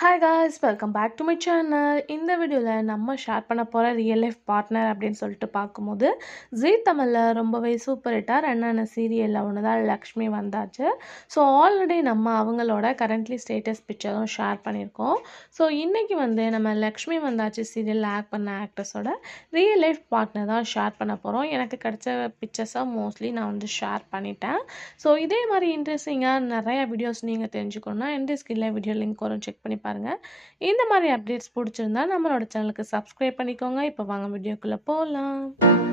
Hi guys welcome back to my channel. இந்த வீடியோவில் நம்ம ஷேர் பண்ண போகிற ரியல் லைஃப் பார்ட்னர் அப்படின்னு சொல்லிட்டு பார்க்கும்போது ஜீ தமிழில் ரொம்பவே சூப்பர் ஹிட்டாக ரன்னான சீரியலில் ஒன்று தான் லக்ஷ்மி வந்தாச்சு. ஸோ ஆல்ரெடி நம்ம அவங்களோட கரண்ட்லி ஸ்டேட்டஸ் பிக்சரும் ஷேர் பண்ணியிருக்கோம். ஸோ இன்றைக்கி நம்ம லக்ஷ்மி வந்தாச்சு சீரியலில் ஆக்ட் பண்ண ஆக்ட்ரஸோட ரியல் லைஃப் பார்ட்னர் தான் ஷேர் பண்ண போகிறோம். எனக்கு கிடைச்ச பிக்சர்ஸாக மோஸ்ட்லி நான் ஷேர் பண்ணிட்டேன். ஸோ இதே மாதிரி இன்ட்ரெஸ்டிங்காக நிறையா வீடியோஸ் நீங்கள் தெரிஞ்சுக்கணுன்னா எந்த ஸ்கில்ல வீடியோ லிங்க் வரும் செக் பண்ணி பாருங்க. இந்த மாதிரி அப்டேட்ஸ் பிடிச்சிருந்தா நம்மளோட சேனலுக்கு சப்ஸ்கிரைப் பண்ணிக்கோங்க. இப்போ வாங்க வீடியோக்குள்ளே போகலாம்.